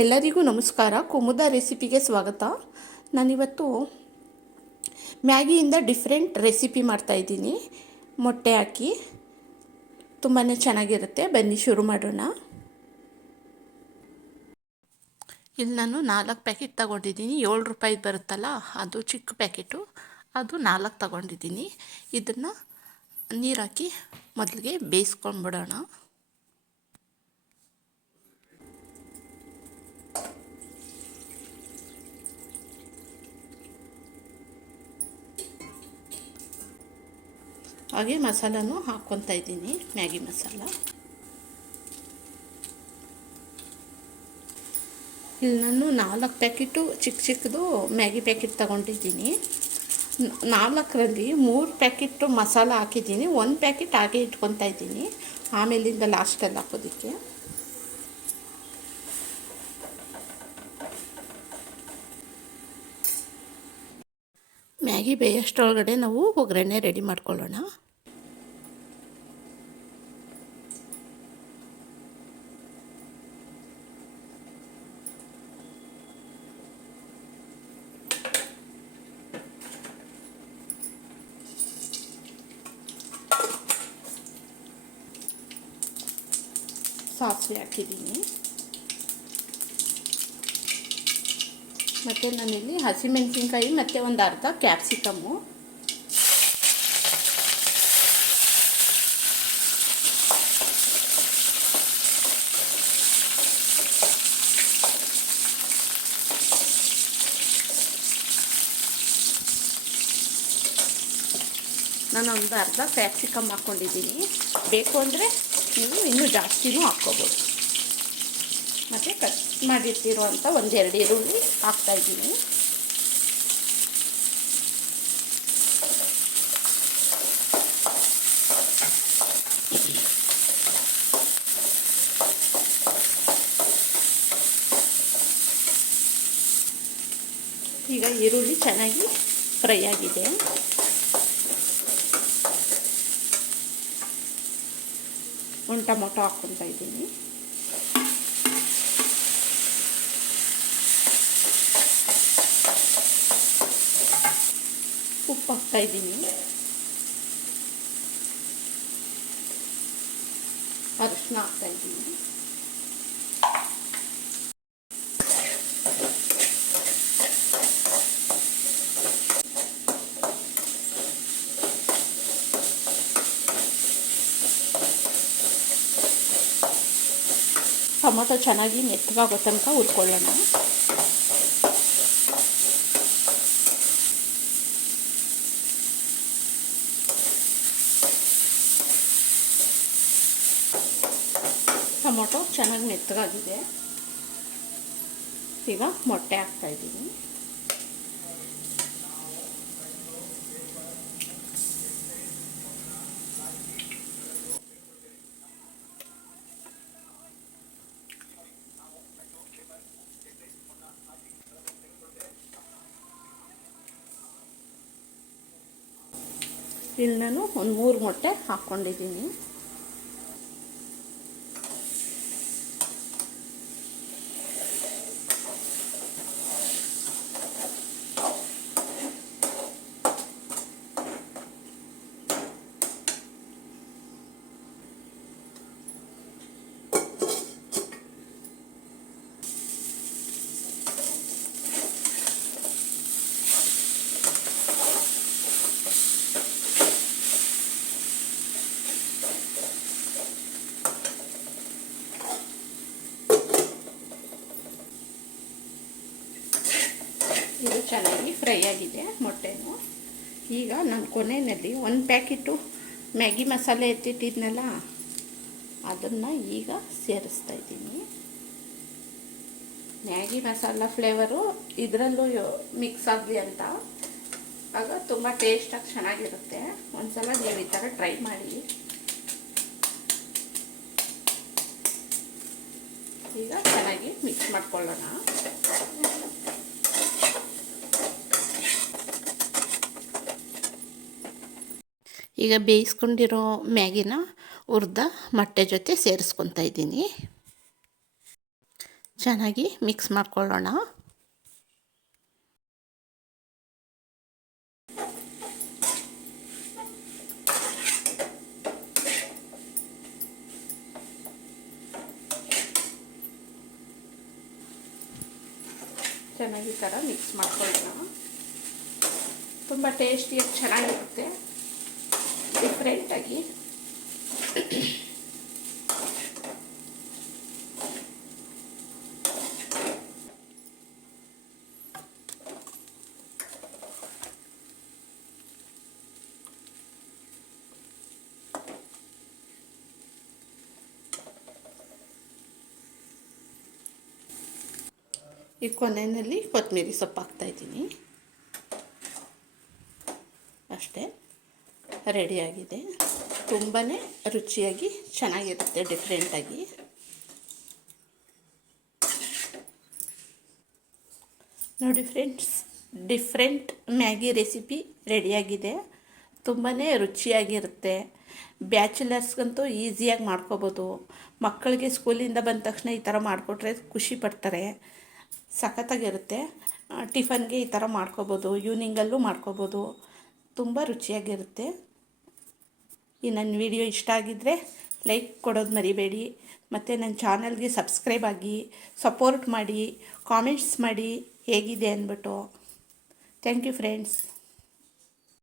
ಎಲ್ಲರಿಗೂ ನಮಸ್ಕಾರ. ಕುಮುದ ರೆಸಿಪಿಗೆ ಸ್ವಾಗತ. ನಾನಿವತ್ತು ಮ್ಯಾಗಿಯಿಂದ ಡಿಫ್ರೆಂಟ್ ರೆಸಿಪಿ ಮಾಡ್ತಾಯಿದ್ದೀನಿ. ಮೊಟ್ಟೆ ಹಾಕಿ ತುಂಬಾ ಚೆನ್ನಾಗಿರುತ್ತೆ. ಬನ್ನಿ ಶುರು ಮಾಡೋಣ. ಇಲ್ಲಿ ನಾನು 4 ಪ್ಯಾಕೆಟ್ ತಗೊಂಡಿದ್ದೀನಿ. 7 ರೂಪಾಯಿ ಬರುತ್ತಲ್ಲ, ಅದು ಚಿಕ್ಕ ಪ್ಯಾಕೆಟು, ಅದು 4 ತಗೊಂಡಿದ್ದೀನಿ. ಇದನ್ನು ನೀರು ಹಾಕಿ ಮೊದಲಿಗೆ ಬೇಯಿಸ್ಕೊಂಡ್ಬಿಡೋಣ. ಹಾಗೆ ಮಸಾಲನೂ ಹಾಕ್ಕೊತಾ ಇದ್ದೀನಿ. ಮ್ಯಾಗಿ ಮಸಾಲ ಇಲ್ಲಿ ನಾನು 4 ಪ್ಯಾಕೆಟು ಚಿಕ್ಕದು ಮ್ಯಾಗಿ ಪ್ಯಾಕೆಟ್ ತಗೊಂಡಿದ್ದೀನಿ. 4ರಲ್ಲಿ 3 ಪ್ಯಾಕೆಟು ಮಸಾಲ ಹಾಕಿದ್ದೀನಿ. 1 ಪ್ಯಾಕೆಟ್ ಹಾಗೆ ಇಟ್ಕೊತಾ ಇದ್ದೀನಿ, ಆಮೇಲಿಂದ ಲಾಸ್ಟಲ್ಲಿ ಹಾಕೋದಕ್ಕೆ. ಮ್ಯಾಗಿ ಬೇಯೋಷ್ಟರೊಳಗಡೆ ನಾವು ಒಗ್ಗರಣೆ ರೆಡಿ ಮಾಡ್ಕೊಳ್ಳೋಣ. ಸಾಸಿವೆ ಹಾಕಿದ್ದೀನಿ. ಮತ್ತು ನಾನಿಲ್ಲಿ ಹಸಿಮೆಣಸಿನ್ಕಾಯಿ ಮತ್ತು ಒಂದು ಅರ್ಧ ಕ್ಯಾಪ್ಸಿಕಮ್ಮು, ನಾನು ಒಂದು ಅರ್ಧ ಕ್ಯಾಪ್ಸಿಕಮ್ ಹಾಕ್ಕೊಂಡಿದ್ದೀನಿ. ಬೇಕು ಅಂದರೆ ನೀವು ಇನ್ನೂ ಜಾಸ್ತಿನೂ ಹಾಕ್ಕೋಬೋದು. ಮತ್ತು ಕಟ್ ಮಾಡಿರ್ತಿರುವಂಥ 1-2 ಈರುಳ್ಳಿ ಹಾಕ್ತಾಯಿದ್ದೀನಿ. ಈಗ ಈರುಳ್ಳಿ ಚೆನ್ನಾಗಿ ಫ್ರೈ ಆಗಿದೆ. ಒಂದು ಟೊಮೊಟೊ ಹಾಕ್ಕೊತಾ ಇದ್ದೀನಿ. ಉಪ್ಪು ಹಾಕ್ತಾಯಿದ್ದೀನಿ. ಅರಿಶಿನ ಹಾಕ್ತಾಯಿದ್ದೀನಿ. ಟೊಮೊಟೊ ಚೆನ್ನಾಗಿ ಮೆತ್ತಗಾಗೋ ತನಕ ಹುರ್ಕೊಳ್ಳೋಣ. ಟೊಮೊಟೊ ಚೆನ್ನಾಗಿ ಮೆತ್ತಗಾಗಿದೆ. ಈಗ ಮೊಟ್ಟೆ ಹಾಕ್ತಾಯಿದ್ದೀನಿ. ಇಲ್ಲಿ ನಾನು ಒಂದು 3 ಮೊಟ್ಟೆ ಹಾಕ್ಕೊಂಡಿದ್ದೀನಿ. ಇದು ಚೆನ್ನಾಗಿ ಫ್ರೈ ಆಗಿದೆ ಮೊಟ್ಟೆನೂ. ಈಗ ನಾನು ಕೊನೆಯಲ್ಲಿ 1 ಪ್ಯಾಕೆಟು ಮ್ಯಾಗಿ ಮಸಾಲೆ ಎತ್ತಿಟ್ಟಿದ್ನಲ್ಲ, ಅದನ್ನು ಈಗ ಸೇರಿಸ್ತಾ ಇದ್ದೀನಿ. ಮ್ಯಾಗಿ ಮಸಾಲ ಫ್ಲೇವರು ಇದರಲ್ಲೂ ಮಿಕ್ಸ್ ಆಗಲಿ ಅಂತ, ಆಗ ತುಂಬ ಟೇಸ್ಟಾಗಿ ಚೆನ್ನಾಗಿರುತ್ತೆ. ಒಂದ್ಸಲ ನೀವು ಈ ಥರ ಟ್ರೈ ಮಾಡಿ. ಈಗ ಚೆನ್ನಾಗಿ ಮಿಕ್ಸ್ ಮಾಡ್ಕೊಳ್ಳೋಣ. ಈಗ ಬೇಯಿಸ್ಕೊಂಡಿರೋ ಮ್ಯಾಗಿನ ಹುರಿದ ಮೊಟ್ಟೆ ಜೊತೆ ಸೇರಿಸ್ಕೊತಾ ಇದ್ದೀನಿ. ಚೆನ್ನಾಗಿ ಮಿಕ್ಸ್ ಮಾಡ್ಕೊಳ್ಳೋಣ. ಚೆನ್ನಾಗಿ ಈ ಥರ ಮಿಕ್ಸ್ ಮಾಡ್ಕೊಳ್ಳೋಣ. ತುಂಬ ಟೇಸ್ಟಿಯಾಗಿ ಚೆನ್ನಾಗಿರುತ್ತೆ, ಡಿಫ್ರೆಂಟಾಗಿ. ಈ ಕೊನೆಯಲ್ಲಿ ಕೊತ್ತಂಬರಿ ಸೊಪ್ಪು ಹಾಕ್ತಾಯಿದ್ದೀನಿ. ಅಷ್ಟೇ, ರೆಡಿಯಾಗಿದೆ. ತುಂಬಾ ರುಚಿಯಾಗಿ ಚೆನ್ನಾಗಿರುತ್ತೆ, ಡಿಫ್ರೆಂಟಾಗಿ. ನೋಡಿ ಫ್ರೆಂಡ್ಸ್, ಡಿಫ್ರೆಂಟ್ ಮ್ಯಾಗಿ ರೆಸಿಪಿ ರೆಡಿಯಾಗಿದೆ. ತುಂಬಾ ರುಚಿಯಾಗಿರುತ್ತೆ. ಬ್ಯಾಚುಲರ್ಸ್ಗಂತೂ ಈಸಿಯಾಗಿ ಮಾಡ್ಕೋಬೋದು. ಮಕ್ಕಳಿಗೆ ಸ್ಕೂಲಿಂದ ಬಂದ ತಕ್ಷಣ ಈ ಥರ ಮಾಡಿಕೊಟ್ರೆ ಖುಷಿ ಪಡ್ತಾರೆ. ಸಖತ್ತಾಗಿರುತ್ತೆ. ಟಿಫನ್ಗೆ ಈ ಥರ ಮಾಡ್ಕೋಬೋದು, ಈವ್ನಿಂಗಲ್ಲೂ ಮಾಡ್ಕೋಬೋದು. ತುಂಬ ರುಚಿಯಾಗಿರುತ್ತೆ. ಈ ನನ್ನ ವಿಡಿಯೋ ಇಷ್ಟ ಆಗಿದ್ದರೆ ಲೈಕ್ ಕೊಡೋದು ಮರಿಬೇಡಿ. ಮತ್ತು ನನ್ನ ಚಾನಲ್ಗೆ ಸಬ್ಸ್ಕ್ರೈಬ್ ಆಗಿ ಸಪೋರ್ಟ್ ಮಾಡಿ, ಕಾಮೆಂಟ್ಸ್ ಮಾಡಿ ಹೇಗಿದೆ ಅಂದ್ಬಿಟ್ಟು. Thank you friends.